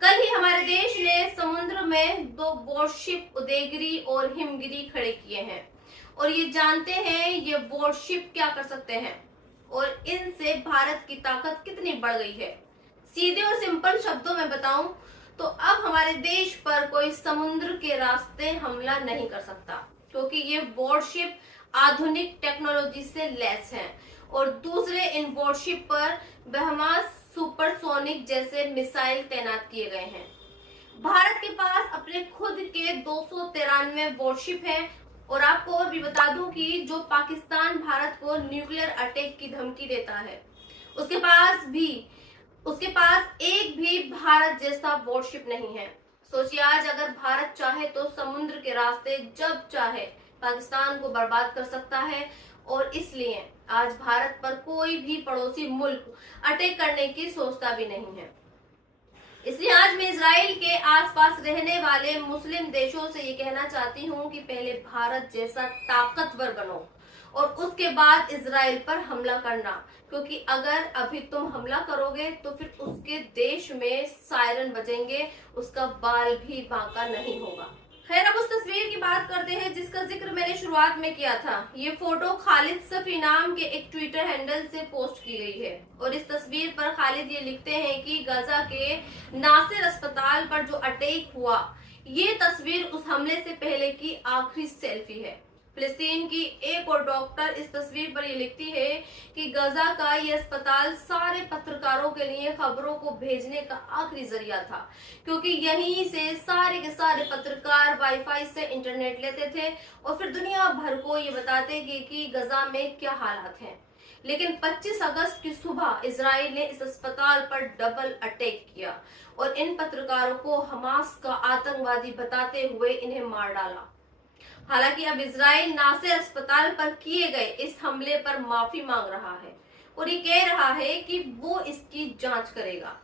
कल ही हमारे देश ने समुद्र में दो वॉरशिप उदयगिरी और हिमगिरी खड़े किए हैं और ये जानते हैं ये वॉरशिप क्या कर सकते हैं और इनसे भारत की ताकत कितनी बढ़ गई है। सीधे और सिंपल शब्दों में बताऊं तो अब हमारे देश पर कोई समुद्र के रास्ते हमला नहीं कर सकता, क्योंकि ये वॉरशिप आधुनिक टेक्नोलॉजी से लैस हैं और दूसरे इन वॉरशिप पर ब्रह्मास्त्र सुपरसोनिक जैसे मिसाइल तैनात किए गए हैं। भारत के पास अपने खुद के 293 वॉरशिप हैं और आपको और भी बता दूं कि जो पाकिस्तान भारत को न्यूक्लियर अटैक की धमकी देता है उसके पास एक भी भारत जैसा वॉरशिप नहीं है। सोचिए, आज अगर भारत चाहे तो समुद्र के रास्ते जब चाहे पाकिस्तान को बर्बाद कर सकता है और इसलिए आज भारत पर कोई भी पड़ोसी मुल्क अटैक करने की सोचता भी नहीं है। इसलिए आज मैं इजराइल के आसपास रहने वाले मुस्लिम देशों से ये कहना चाहती हूँ कि पहले भारत जैसा ताकतवर बनो और उसके बाद इजराइल पर हमला करना, क्योंकि अगर अभी तुम हमला करोगे तो फिर उसके देश में सायरन बजेंगे, उसका बाल भी बांका नहीं होगा। खैर, अब उस तस्वीर की बात करते हैं जिसका जिक्र मैंने शुरुआत में किया था। ये फोटो खालिद सफी नाम के एक ट्विटर हैंडल से पोस्ट की गई है और इस तस्वीर पर खालिद ये लिखते हैं कि गाजा के नासिर अस्पताल पर जो अटैक हुआ, ये तस्वीर उस हमले से पहले की आखिरी सेल्फी है। फिलिस्तीन की एक और डॉक्टर इस तस्वीर पर ये लिखती है कि गाजा का ये अस्पताल सारे पत्रकारों के लिए खबरों को भेजने का आखिरी जरिया था, क्योंकि यहीं से सारे के सारे पत्रकार वाईफाई से इंटरनेट लेते थे और फिर दुनिया भर को ये बताते कि गाजा में क्या हालात हैं। लेकिन 25 अगस्त की सुबह इजराइल ने इस अस्पताल पर डबल अटैक किया और इन पत्रकारों को हमास का आतंकवादी बताते हुए इन्हें मार डाला। हालांकि अब इजराइल नासिर अस्पताल पर किए गए इस हमले पर माफी मांग रहा है और ये कह रहा है कि वो इसकी जांच करेगा।